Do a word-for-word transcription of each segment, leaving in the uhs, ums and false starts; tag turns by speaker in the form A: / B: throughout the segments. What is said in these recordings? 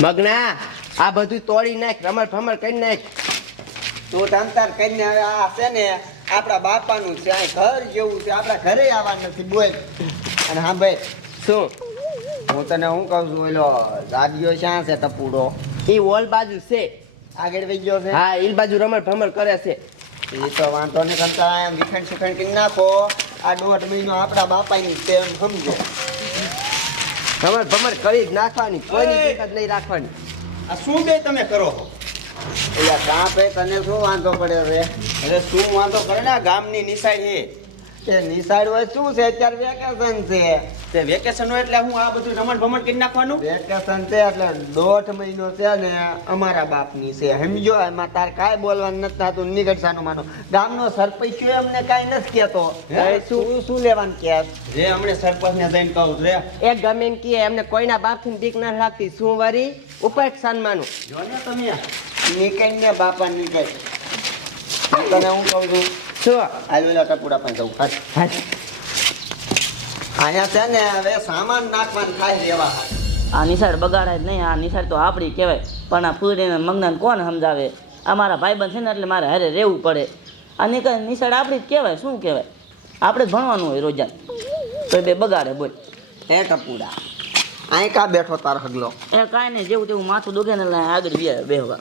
A: મગના આ બધું તોડી નાખ, રમણ ભમર કરી નાખ.
B: તું તમતાર કરીને હવે આ છે ને આપણા બાપાનું છે, આ ઘર જેવું છે, આપણા ઘરે આવવાનું નથી. બોલ. અને હા ભાઈ,
A: શું?
B: હું તને શું કહું છું, ઓલો જાગ્યો ક્યાં છે ટપુડો?
A: ઈ ઓલ બાજુ છે.
B: આગળ વહી ગયો છે?
A: હા, ઈ બાજુ રમણ ભમર કરે છે.
B: એ તો વાંધો નહીં, કંટાળા એમ વિખંડ શિખંડ કરી નાખો. આ દોઢ મહિનો આપણા બાપાની છે એમ સમજો.
A: રમણ ભમર કરી જ નાખવાની, કોઈની દિક્કત નહીં રાખવાની.
C: આ શું બે તમે કરો છો?
B: એટલે કાં ભાઈ તને શું વાંધો પડે છે?
C: અરે શું વાંધો કરે ને, આ ગામની નિશાળ છે
B: એ નિશાળ હોય શું છે, અત્યારે વેકેશન છે.
C: તે વેકેશન હોય એટલે હું આ બધું રમણ ભમણ કરી નાખવાનું.
B: વેકેશન છે એટલે દોઢ મહિનો છે ને અમારા બાપની છે સમજો. એમાં તાર કાંઈ બોલવાનું નથી થતું, નિગડસાનું માનો. ગામનો સરપંચ અમને કાંઈ નથી કહેતો. શું શું લેવાનું કે
C: જે હમણે સરપંચ ને જઈને કહું છું રે,
A: એ ગમે એમ કહે, એમને કોઈના બાપથી બીક ના લાગતી. શું વરી ઉપર સન્માનું
C: જો ને તમે
B: નીકળ ને બાપા નીકળ. તને હું કહું છું,
A: શું?
B: આજ વેલા ટપુડા પાસે જવું ખાસ. અહીંયા છે ને હવે સામાન નાખવાનું થાય રેવા.
D: આ નિશાળ બગાડાય જ નહીં. આ નિશાળ તો આપણી કહેવાય, પણ આ ફૂરીને મગનાને કોણ સમજાવે? આ મારા ભાઈબંધ છે ને એટલે મારે હારે રહેવું પડે. આ નીકળ નિશાળ આપણી જ કહેવાય. શું કહેવાય? આપણે જ ભણવાનું હોય રોજાન, તો બે બગાડે. બોલ.
B: હે ટપુડા, અહીં કા બેઠો તાર હગલો?
D: એ કાંઈ નહીં, જેવું તેવું માથું દુખે ને એટલે આગળ બે બેહવા.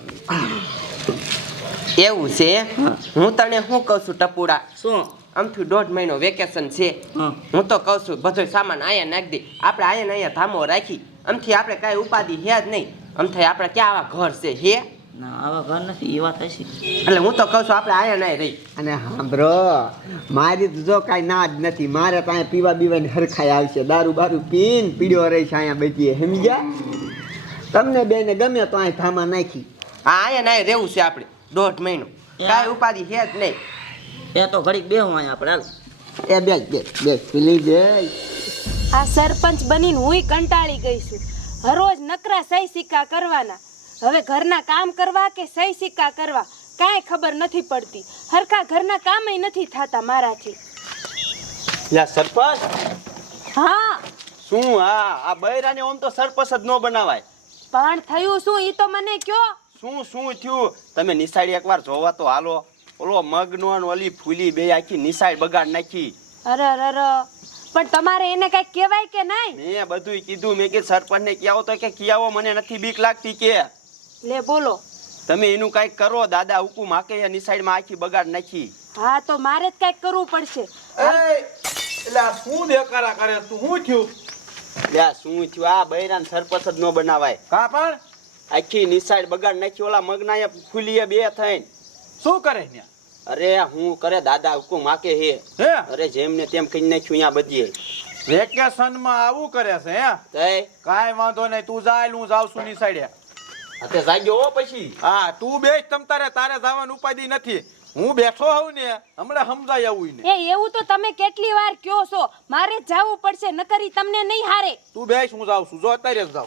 A: એવું છે? હું તને શું કહું છું ટપુડા,
D: શું?
A: આમથી દોઢ મહિનો વેકેશન છે.
D: હા.
A: હું તો કહું છું બધો સામાન અહીંયા નાખી દે. આપણે અહીંયા ને અહીંયા ધામો રાખી, આમથી આપણે કાંઈ ઉપાધિ હે જ નહીં. આમથી આપણે ક્યાં આવા ઘર છે હે?
D: ના, આવા ઘર નથી, એ વાત હશે.
A: એટલે હું તો કહું છું આપણે અહીંયા નહીં રહી.
B: અને સાંભળો, મારી તો જો કાંઈ ના જ નથી. મારે તો અહીંયા પીવા બીવાની હરખાઈ આવશે. દારૂ બારૂ પીને પીડ્યો રહીશ અહીંયા બેઠીએ સમજ્યા. તમને બેને ગમે તો અહીં ધામા નાખી.
A: હા, અહીંયા નહીં રહેવું છે આપણે દોઢ મહિનો. કાંઈ ઉપાધિ હે જ નહીં.
D: એ તો ઘડીક બેહું અહીંયા આપણે. હાલ.
B: એ બેસ બેસ બેસ પેલી જઈ.
E: આ સરપંચ બનીને હુંય કંટાળી ગઈ છું. હરોજ નકરા સહી સિક્કા કરવાના. હવે ઘરના કામ કરવા કે સહી સિક્કા કરવા કાંઈ ખબર નથી પડતી. હરખા ઘરના કામય નથી થતા મારાથી.
C: યા સરપંચ
E: હા,
C: શું? હા, આ બૈરાને ઓમ તો સરપંચ જ ન બનાવાય.
E: પણ થયું શું ઈ તો મને કયો.
C: શું શું થયું? તમે નિશાળી એકવાર જોવા તો હાલો. ઓલો મગનો ને ઓલી ફૂલી બે આખી નિશાળ બગાડ નાખી.
E: અરે અરે, પણ તમારે એને કઈ કહેવાય કે નહીં?
C: મેં બધું કીધું. મેં કે સરપંચ ને કહેવો તો કે કહેવો, મને નથી બીક લાગતી કે.
E: લે બોલો.
C: તમે એનું કઈક કરો. દાદા હુકુમ હાકે નિશાળ માં આખી બગાડ નાખી.
E: હા, તો મારે જ કઈક કરવું પડશે.
C: એટલે શું દેખાડા કરે તું? શું થયું? લ્યા શું થયું? આ બૈરાન સરપંચ જ ન બનાવાય. કા પણ આખી નિશાળ બગાડ નાખી. ઓલા મગના ફૂલીએ બે થઈને
F: શું કરે ને?
C: અરે હું કરે દાદા હુકુમ હાકે હે.
F: હે?
C: અરે જેમ ને તેમ કઈ નાખ્યું અહીંયા બધીએ.
F: વેકેશન માં આવું કરે છે હે?
C: તઈ
F: કાઈ વાંધો નહીં, તું જા, હું જાઉં છું નિસાડે.
C: હાથે જાગ્યો હો પછી.
F: હા, તું બેસ. તમ તારે તારે જવાનું ઉપાધિ નથી. હું બેઠો હોઉં ને હમણાં સમજાય આવું ને.
E: એ એવું તો તમે કેટલી વાર કયો છો. મારે જ જવું પડશે, નકરી તમને નહીં હારે.
F: તું બેસ, હું જાઉં છું. જો અત્યારે જ જાઉં.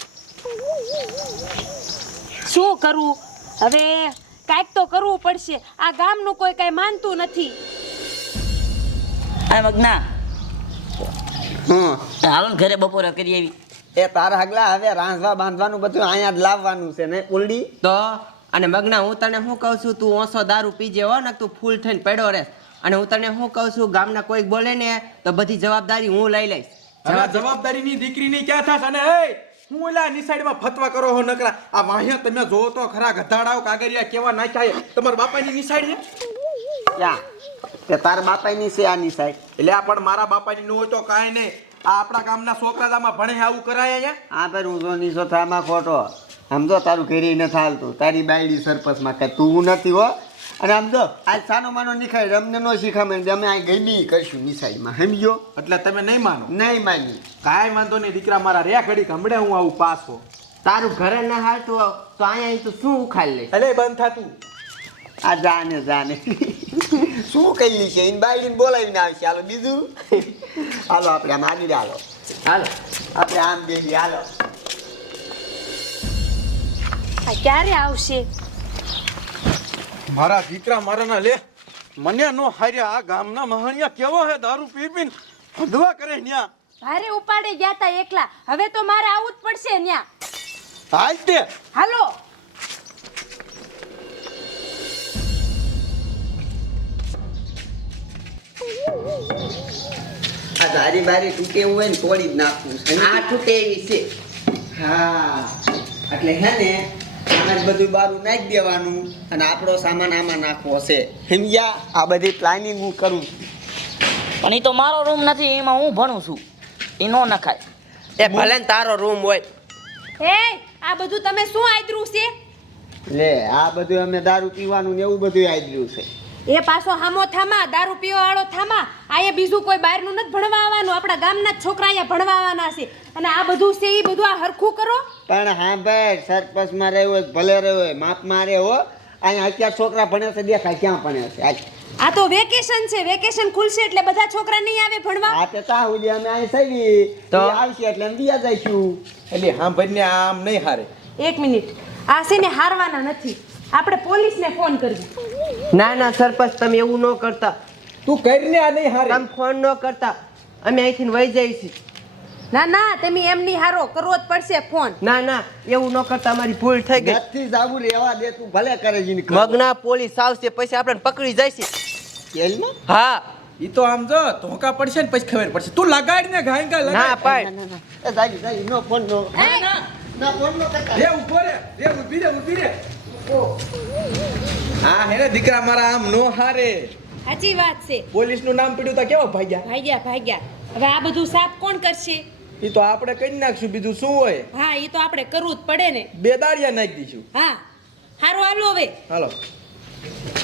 E: શું કરવું હવે? કાંઈક તો કરવું પડશે. આ ગામનું કોઈ કાંઈ માનતું નથી.
D: આ મગના
B: હમ
D: હાલો ને ઘરે બપોરે કરી આવી.
B: એ તારા હગલા હવે રાંધવા બાંધવાનું બધું અહીંયા જ લાવવાનું છે ને ઉલડી.
A: તો અને મગના હું તને શું કહું છું, તું ઓછો દારૂ પીજે હો ને, તું ફૂલ થઈને પડ્યો રહેશ. અને હું તને શું કહું છું, ગામના કોઈ બોલે ને તો બધી જવાબદારી હું લઈ લઈશ.
F: જવાબદારીની દીકરીની ક્યાં થાશ? અને એ હું એલા નિસાઈડમાં ફતવા કરો હો નકરા. આ વાહિયા તમે જોવો તો ખરા, ગધાડાઓ કાગરિયા કેવા નાખ્યા. તમારા બાપાની નિસાઈડ છે?
B: ક્યાં? તે તારા બાપાની છે આની સાઈડ?
F: એટલે આ પણ મારા બાપાની નો તો કાંઈ નહીં. આ આપણા ગામના છોકરામાં ભણે આવું કરાય અહીંયા.
B: હા ભાઈ, હું જો નીસો થામાં ખોટો. આમ જો તારું ઘેરી નથી હાલતું. તારી બાયડી સરપંચમાં કે તું નથી હો. અને આમ જો આજ સાનો માનો નિખાય અમને નો શીખામણ. અમે આ ગમી કરશું નિસાઈડમાં સમજો.
F: એટલે તમે નહીં માનો?
B: નહીં માની.
F: કાંઈ વાંધો નહીં દીકરા મારા. રે ઘડીક હમણે હું આવું પાછો.
A: તારું ઘરે ના હાલતું હોય તો અહીંયા તું શું ઉખાડી લઈશ?
F: એટલે બંધ થાતું.
B: આ જાને જાને શું કહી છે એને બાયડીને બોલાવીને આવશે. હાલો બીજું હાલો આપણે આમ આગળ હાલો.
A: હાલો
B: આપણે આમ બેસી હાલો.
E: આ ક્યારે આવશે?
F: મારા દીકરા મારા ના લે મને નો હાર્યા. આ ગામના મહાણિયા કેવો હે, દારૂ પી પીને હદવા કરે ન્યા.
E: ભારે ઉપાડે ગયા તા એકલા. હવે તો મારે આવું જ પડશે ન્યા.
C: હાલ તે
E: હાલો.
B: આ ધારી બારી તૂટે એવું હોય ને તોડી જ નાખવું છે.
A: આ તૂટે એવી છે.
B: હા એટલે હે ને આમાં જ બધું બારું નાખી દેવાનું અને આપણો સામાન આમાં નાખવો છે સમજ્યા? આ બધી પ્લાનિંગ હું કરું છું.
D: પણ એ તો મારો રૂમ નથી, એમાં હું ભણું છું, એ નો નખાય.
A: એ ભલે ને તારો રૂમ હોય.
E: હે આ બધું તમે શું આદરું છે?
B: લે આ બધું અમે દારૂ પીવાનું ને એવું બધું આદર્યું છે.
E: એ પાછો હામો થામા, દારૂ પીવા વાળો થામા. અહીંયા બીજું કોઈ બહારનું નથી ભણવા આવવાનું, આપણા ગામના જ છોકરા અહીંયા ભણવા આવવાના છે. અને આ બધું છે એ બધું આ હરખું કરો.
B: પણ હા ભાઈ સરપંચ માં રહ્યો હોય ભલે રહ્યો હોય માપ મારે હો. અહીંયા અત્યારે છોકરા ભણે છે દેખાય ક્યાં ભણે છે આજ.
E: આ તો વેકેશન છે, વેકેશન ખુલશે એટલે બધા છોકરા નહીં આવે ભણવા.
B: આ તે તા સુધી અમે અહીં સવી
A: તો?
B: તો આવશે એટલે અમે દિયા જઈશું.
F: એટલે સાંભળને આમ નહીં હારે.
E: એક મિનિટ, આ છે ને હારવાના નથી, આપણે પોલીસને ફોન કરજો.
A: ના ના સરપંચ તમે એવું ન કરતા.
F: તું કરીને આ નહીં હારે.
A: તમે ફોન ન કરતા, અમે અહીંથી વહી જઈશું.
E: ના ના તમે એમ નહીં હારો, કરવો જ પડશે ફોન.
A: ના ના એવું ન કરતા, અમારી ભૂલ થઈ ગઈ.
B: નથી જાવું રહેવા દે તું ભલે કરે છે ને.
A: મગના પોલીસ આવશે પછી આપણને પકડી જશે.
B: જેલમાં?
A: હા
F: ઈ તો આમ જો ધોકા પડશે ને પછી ખબર પડશે. તું લગાડીને ઘાય ઘા
A: ના
F: લગાડ.
A: પાડ.
B: એ જાજી જાજી નો ફોન નો.
E: એ,
B: ના ફોન નો કરતા.
F: રે ઉભો રે, રે ઊભી રે, ઊભી રે. હા હે ને દીકરા મારા આમ નો હારે.
E: સાચી વાત છે.
F: પોલીસ નું નામ પડ્યું તો કેવા ભાગ્યા.
E: ભાગ્યા ભાગ્યા. હવે આ બધું સાફ કોણ કરશે?
F: ઈ તો આપણે કરી નાખશું, બીજું શું હોય.
E: હા એ તો આપણે કરવું જ પડે ને.
F: બે દાડિયા નાખી દઈશું.
E: હા હારું હાલો હવે.
F: હાલો.